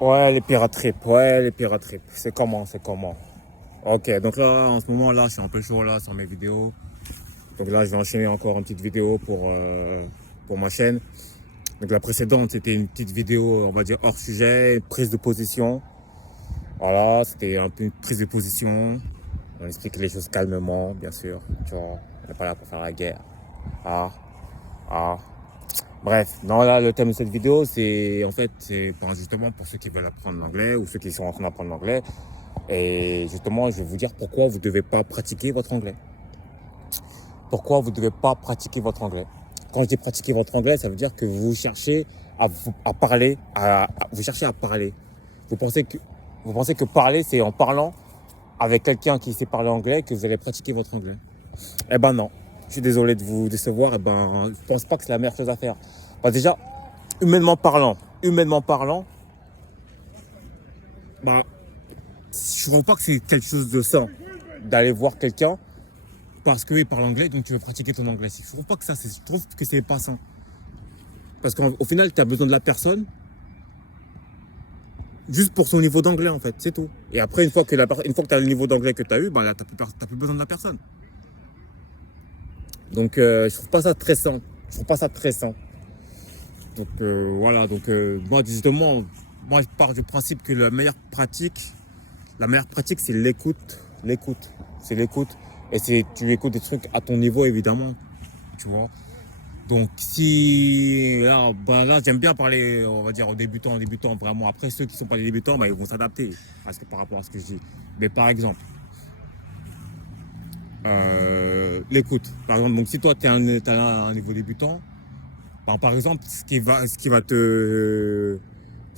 Ouais, les pirates trip. Ouais, les pirates trip. C'est comment, c'est comment. Ok, donc là, en ce moment, là, je suis un peu chaud là sur mes vidéos. Donc là, je vais enchaîner encore une petite vidéo pour ma chaîne. Donc la précédente, c'était une petite vidéo, on va dire, hors sujet, prise de position. Voilà, c'était un peu une prise de position. On explique les choses calmement, bien sûr. Tu vois, on n'est pas là pour faire la guerre. Ah, ah. Bref, non, là, le thème de cette vidéo, c'est en fait, c'est justement pour ceux qui veulent apprendre l'anglais ou ceux qui sont en train d'apprendre l'anglais. Et justement, je vais vous dire pourquoi vous ne devez pas pratiquer votre anglais. Pourquoi vous ne devez pas pratiquer votre anglais. Quand je dis pratiquer votre anglais, ça veut dire que vous cherchez à parler, vous cherchez à parler. Vous pensez que, vous pensez que parler, c'est en parlant avec quelqu'un qui sait parler anglais que vous allez pratiquer votre anglais. Eh ben non. Je suis désolé de vous décevoir. Eh ben, je pense pas que c'est la meilleure chose à faire. Bah déjà, humainement parlant, bah, je ne trouve pas que c'est quelque chose de sain d'aller voir quelqu'un parce qu'il parle anglais, donc tu veux pratiquer ton anglais. Je trouve pas que ça, je trouve que c'est pas sain. Parce qu'au final, tu as besoin de la personne juste pour son niveau d'anglais, en fait, c'est tout. Et après, une fois que tu as le niveau d'anglais que tu as eu, bah, là, tu n'as plus besoin de la personne. Donc, je trouve pas ça très sain. Je trouve pas ça très sain. Donc, voilà. Donc, moi, justement, moi, je pars du principe que la meilleure pratique, c'est l'écoute. L'écoute. C'est l'écoute. Et tu écoutes des trucs à ton niveau, évidemment. Tu vois. Donc, si là, bah là j'aime bien parler, on va dire, aux débutants, vraiment. Après, ceux qui ne sont pas des débutants, bah, ils vont s'adapter par rapport à ce que je dis. Mais par exemple, l'écoute. Par exemple, donc si toi, tu as un niveau débutant, bah, par exemple, ce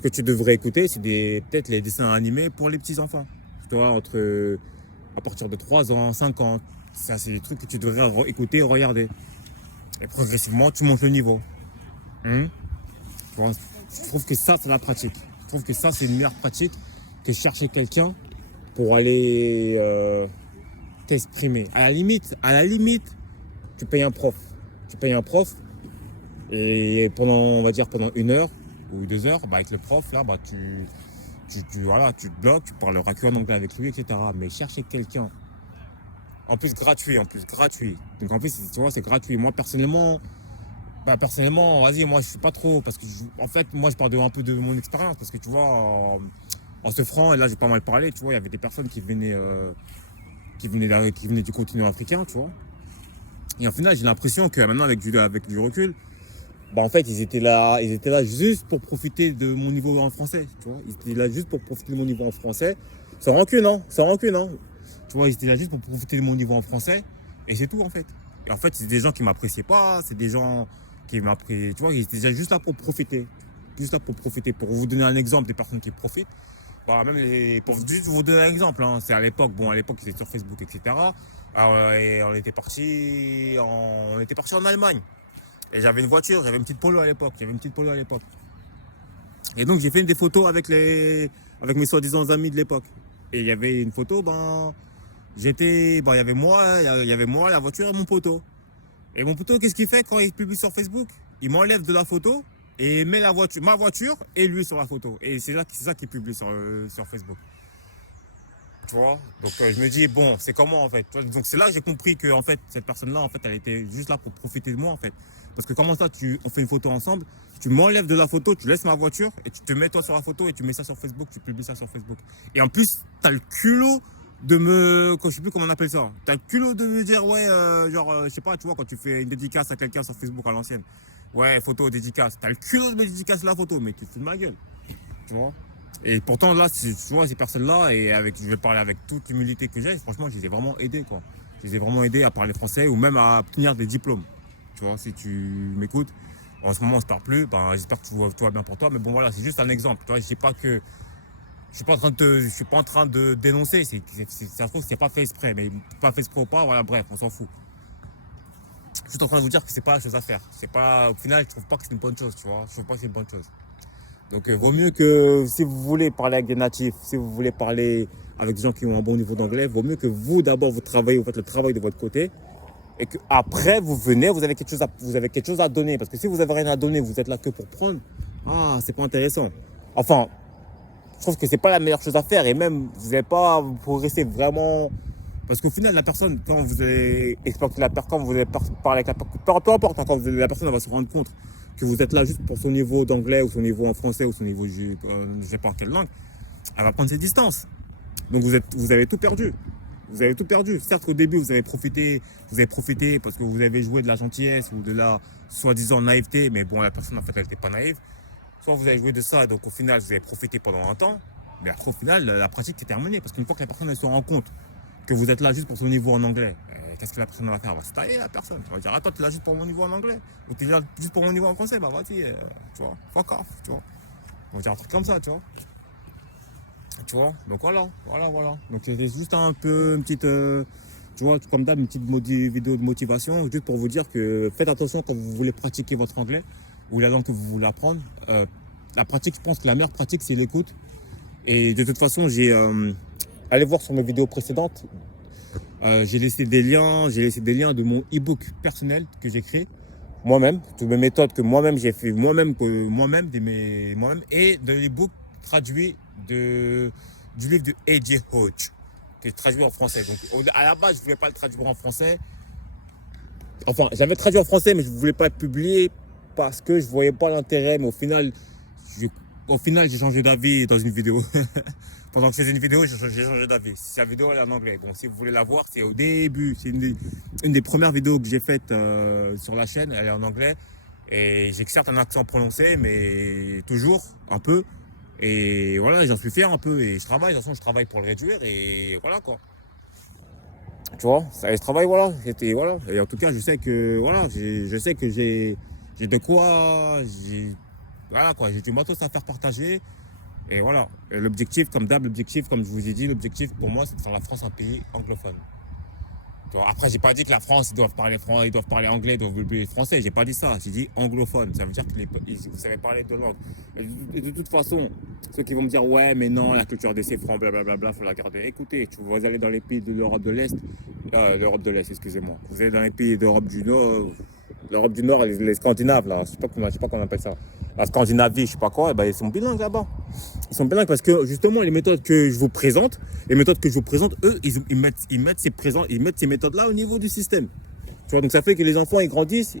que tu devrais écouter, c'est peut-être les dessins animés pour les petits enfants. Tu vois, à partir de 3 ans, 5 ans. Ça, c'est des trucs que tu devrais écouter et regarder. Et progressivement, tu montes le niveau. Hein. Je trouve que ça, c'est la pratique. Je trouve que ça, c'est une meilleure pratique que chercher quelqu'un pour aller t'exprimer. À la limite, tu payes un prof. Tu payes un prof et on va dire pendant 1 heure ou 2 heures, bah, avec le prof, là, bah, voilà, tu te bloques, tu parleras que en anglais avec lui, etc. Mais chercher quelqu'un, en plus gratuit. Donc en plus, tu vois, c'est gratuit. Moi, personnellement, vas-y, moi je suis pas trop, parce que en fait, moi je parle un peu de mon expérience, parce que tu vois, en se franc, et là j'ai pas mal parlé, tu vois, il y avait des personnes qui venaient du continent africain, tu vois. Et au final, j'ai l'impression que maintenant, avec du recul, bah en fait, ils étaient là juste pour profiter de mon niveau en français, tu vois. Ils étaient là juste pour profiter de mon niveau en français, sans rancune, hein, sans rancune, hein. Tu vois, ils étaient là juste pour profiter de mon niveau en français, et c'est tout en fait. Et en fait, c'est des gens qui m'appréciaient pas, c'est des gens qui m'appréciaient, tu vois, ils étaient déjà juste là pour profiter. Juste là pour profiter. Pour vous donner un exemple des personnes qui profitent, bah, pour juste vous donner un exemple, hein, c'est à l'époque, bon, à l'époque, ils étaient sur Facebook, etc. Alors, et on était parti en Allemagne. Et j'avais une voiture, j'avais une petite Polo à l'époque, Et donc, j'ai fait des photos avec mes soi-disant amis de l'époque. Et il y avait une photo, il y avait moi, la voiture et mon poteau. Et mon poteau, qu'est-ce qu'il fait quand il publie sur Facebook? Il m'enlève de la photo et il met ma voiture et lui sur la photo. Et c'est ça qu'il publie sur Facebook. Tu vois. Donc je me dis, bon, c'est comment en fait? Donc c'est là que j'ai compris que en fait, cette personne-là, en fait, elle était juste là pour profiter de moi en fait. Parce que comment ça, on fait une photo ensemble, tu m'enlèves de la photo, tu laisses ma voiture et tu te mets toi sur la photo et tu mets ça sur Facebook, tu publies ça sur Facebook. Et en plus, t'as le culot je sais plus comment on appelle ça. T'as le culot de me dire, ouais, je sais pas, tu vois, quand tu fais une dédicace à quelqu'un sur Facebook à l'ancienne. Ouais, photo, dédicace. T'as le culot de me dédicacer la photo, mais tu te fous de ma gueule. Tu vois. Et pourtant, là, tu vois, ces personnes-là, je vais parler avec toute l'humilité que j'ai, franchement, je les ai vraiment aidés, quoi. Je les ai vraiment aidés à parler français ou même à obtenir des diplômes. Tu vois, si tu m'écoutes, en ce moment, on se parle plus, ben, j'espère que tout va bien pour toi, mais bon, voilà, c'est juste un exemple. Tu vois, je sais pas que, je suis pas en train de dénoncer, ça se trouve, c'est pas fait exprès, mais pas fait exprès ou pas, voilà, bref, on s'en fout. Je suis en train de vous dire que c'est pas la chose à faire. C'est pas, au final, je trouve pas que c'est une bonne chose, tu vois. Je trouve pas que c'est une bonne chose. Donc, vaut mieux que si vous voulez parler avec des natifs, si vous voulez parler avec des gens qui ont un bon niveau d'anglais, vaut mieux que vous, d'abord, vous faites le travail de votre côté et que après vous venez, vous avez quelque chose à donner. Parce que si vous avez rien à donner, vous êtes là que pour prendre, c'est pas intéressant. Enfin, trouve que c'est pas la meilleure chose à faire. Et même, vous n'allez pas progresser vraiment. Parce qu'au final, la personne, quand vous allez exploiter la personne, quand vous allez parler avec la personne, peu importe, hein, quand la personne elle va se rendre compte que vous êtes là juste pour son niveau d'anglais ou son niveau en français ou son niveau, je sais pas quelle langue, elle va prendre ses distances. Donc vous avez tout perdu. Vous avez tout perdu. Certes qu'au début, vous avez profité parce que vous avez joué de la gentillesse ou de la soi-disant naïveté, mais bon, la personne, en fait, elle n'était pas naïve. Soit vous avez joué de ça, donc au final, vous avez profité pendant un temps, mais après, au final, la pratique est terminée. Parce qu'une fois que la personne elle se rend compte que vous êtes là juste pour son niveau en anglais, qu'est-ce que la personne va faire? Elle va se tailler, la personne. Elle va dire, attends, tu es là juste pour mon niveau en anglais. Ou tu es là juste pour mon niveau en français, bah vas-y, tu vois, fuck off, tu vois. On va dire un truc comme ça, tu vois. Tu vois, donc voilà. Donc c'était juste un peu une petite, tu vois, comme d'hab, une petite vidéo de motivation, juste pour vous dire que faites attention quand vous voulez pratiquer votre anglais ou la langue que vous voulez apprendre. La pratique, je pense que la meilleure pratique, c'est l'écoute. Et de toute façon, allez voir sur mes vidéos précédentes, j'ai laissé des liens de mon e-book personnel que j'ai créé moi-même, toutes mes méthodes que moi-même j'ai fait moi-même et de l'e-book traduit du livre de AJ Hodge que je traduis en français. Donc à la base, je voulais pas le traduire en français. Enfin, j'avais traduit en français, mais je voulais pas le publier parce que je voyais pas l'intérêt. Mais au final, j'ai changé d'avis dans une vidéo. Pendant que je faisais une vidéo, j'ai changé d'avis. Si la vidéo elle est en anglais, bon, si vous voulez la voir, c'est au début. C'est une des premières vidéos que j'ai faites sur la chaîne. Elle est en anglais. Et j'ai certes un accent prononcé, mais toujours un peu. Et voilà, j'en suis fier un peu. Et de toute façon, je travaille pour le réduire. Et voilà quoi. Tu vois, je travaille, voilà. Voilà. Et en tout cas, je sais que voilà, j'ai de quoi. Voilà quoi, j'ai du matos à faire partager. Et voilà, l'objectif, comme d'hab, comme je vous ai dit, l'objectif pour moi, c'est de faire la France un pays anglophone. Après, j'ai pas dit que la France, ils doivent parler anglais, ils doivent parler français. J'ai pas dit ça. J'ai dit anglophone. Ça veut dire que vous savez parler deux langues. Et de toute façon, ceux qui vont me dire ouais, mais non, la culture des francs, blablabla, faut la garder. Écoutez, vous allez dans les pays de l'Europe de l'Est, excusez-moi. Vous allez dans les pays d'Europe du Nord, les Scandinaves là, je sais pas comment on appelle ça. La Scandinavie, je sais pas quoi, et ben ils sont bilingues là-bas. Ils sont bilingues parce que justement les méthodes que je vous présente, eux, ils mettent ces méthodes-là au niveau du système. Tu vois, donc ça fait que les enfants ils grandissent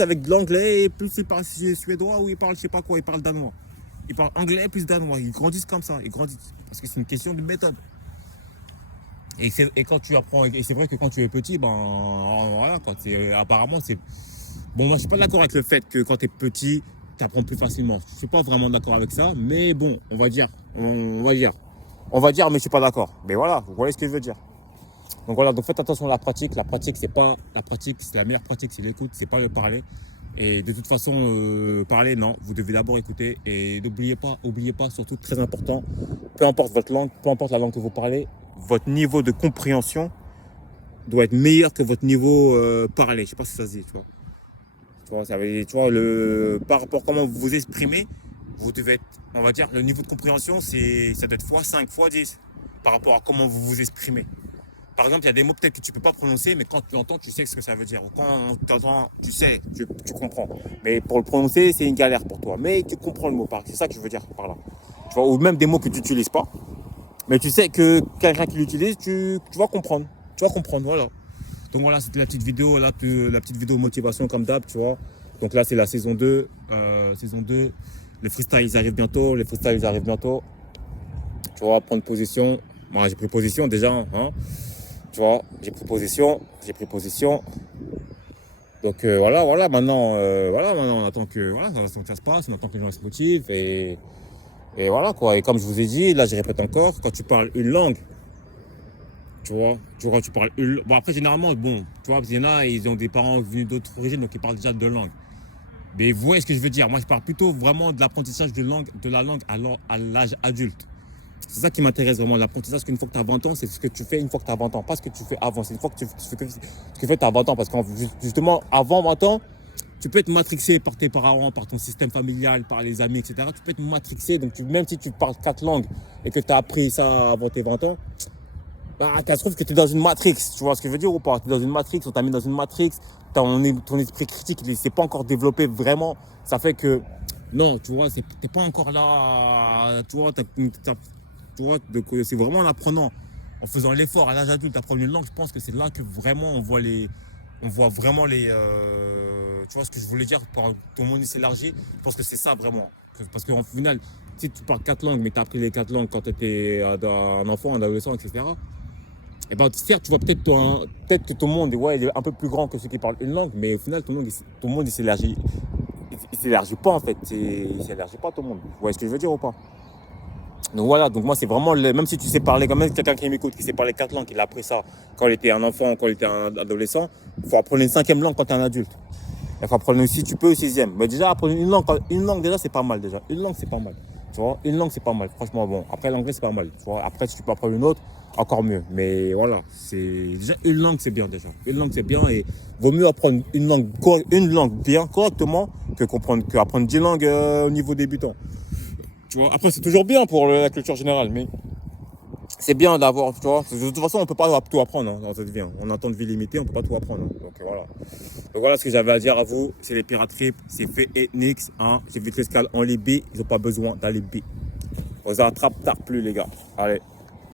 avec de l'anglais et plus ils parlent suédois ou ils parlent je sais pas quoi, ils parlent danois. Ils parlent anglais plus danois, ils grandissent comme ça, parce que c'est une question de méthode. Et quand tu apprends, et c'est vrai que quand tu es petit, voilà, apparemment c'est. Bon, moi je suis pas d'accord avec le fait que quand tu es petit, tu apprends plus facilement. Je suis pas vraiment d'accord avec ça, mais bon, on va dire, mais je suis pas d'accord. Mais voilà, vous voyez ce que je veux dire. Donc voilà, donc faites attention à la pratique. La pratique, c'est la meilleure pratique, c'est l'écoute, c'est pas le parler. Et de toute façon, parler, non, vous devez d'abord écouter. Et n'oubliez pas, surtout très important, peu importe votre langue, peu importe la langue que vous parlez, votre niveau de compréhension doit être meilleur que votre niveau parlé. Je sais pas si ça se dit, tu vois. Par rapport à comment vous vous exprimez, vous devez être, on va dire, le niveau de compréhension, ça doit être x5, x10 par rapport à comment vous vous exprimez. Par exemple, il y a des mots peut-être que tu ne peux pas prononcer, mais quand tu l'entends, tu sais ce que ça veut dire. Ou quand tu entends, tu sais, tu comprends. Mais pour le prononcer, c'est une galère pour toi. Mais tu comprends le mot c'est ça que je veux dire par là. Tu vois, ou même des mots que tu n'utilises pas. Mais tu sais que quelqu'un qui l'utilise, tu vas comprendre. Voilà. Donc voilà, c'était la petite vidéo motivation comme d'hab, tu vois. Donc là, c'est la saison 2. Les freestyles, ils arrivent bientôt. Tu vois, prendre position. Moi, j'ai pris position déjà, hein. Tu vois, j'ai pris position. Donc voilà, maintenant, on attend que ça se passe, on attend que les gens se motivent et voilà quoi. Et comme je vous ai dit, là je répète encore, quand tu parles une langue, tu parles une langue. Bon après généralement, tu vois, il y en a, ils ont des parents venus d'autres origines, donc ils parlent déjà deux langues. Mais vous voyez ce que je veux dire, moi je parle plutôt vraiment de l'apprentissage de la langue à l'âge adulte. C'est ça qui m'intéresse vraiment, l'apprentissage qu'une fois que tu as 20 ans, c'est ce que tu fais une fois que tu as 20 ans, pas ce que tu fais avant, c'est une fois que ce que tu fais tu as 20 ans, parce que justement, avant 20 ans, tu peux être matrixé par tes parents, par ton système familial, par les amis, etc. Tu peux être matrixé, donc même si tu parles 4 langues et que tu as appris ça avant tes 20 ans, tu trouves que tu es dans une matrix, tu vois ce que je veux dire ou pas? Tu es dans une matrix, on t'a mis dans une matrix, ton esprit critique, il ne s'est pas encore développé vraiment, ça fait que Non, tu vois, t'es pas encore là. Tu vois, tu vois, c'est vraiment en apprenant, en faisant l'effort à l'âge adulte d'apprendre une langue. Je pense que c'est là que vraiment on voit vraiment tu vois ce que je voulais dire par ton monde s'élargit. Je pense que c'est ça vraiment. Parce qu'en final, si tu parles 4 langues, mais tu as appris les 4 langues quand tu étais un enfant, un adolescent, etc. Et ben, certes, tu vois peut-être que ton monde ouais, il est un peu plus grand que ceux qui parlent une langue, mais au final, ton monde il s'élargit. Il s'élargit pas en fait. Il s'élargit pas ton monde. Vous voyez ce que je veux dire ou pas? Donc voilà, donc moi c'est vraiment, même si tu sais parler, quand même quelqu'un qui m'écoute, qui sait parler 4 langues, il a appris ça quand il était un enfant, quand il était un adolescent, il faut apprendre une 5e langue quand tu es un adulte. Il faut apprendre aussi, tu peux, une 6e. Mais déjà, apprendre une langue déjà, c'est pas mal déjà. Une langue, c'est pas mal. Tu vois, une langue, c'est pas mal. Franchement, bon. Après, l'anglais, c'est pas mal. Tu vois, après, si tu peux apprendre une autre, encore mieux. Mais voilà, c'est déjà une langue, c'est bien déjà. Une langue, c'est bien et vaut mieux apprendre une langue bien, correctement, que apprendre 10 langues au niveau débutant. Tu vois, après, c'est toujours bien pour la culture générale, mais c'est bien d'avoir, tu vois. De toute façon, on peut pas tout apprendre dans cette vie. On a un temps de vie limité, on peut pas tout apprendre. Donc voilà. Donc voilà ce que j'avais à dire à vous. C'est les Pirates Trip, c'est fait et Nix. Hein. J'ai vu l'escale en Libye, ils n'ont pas besoin d'aller B. On les attrape tard plus les gars. Allez.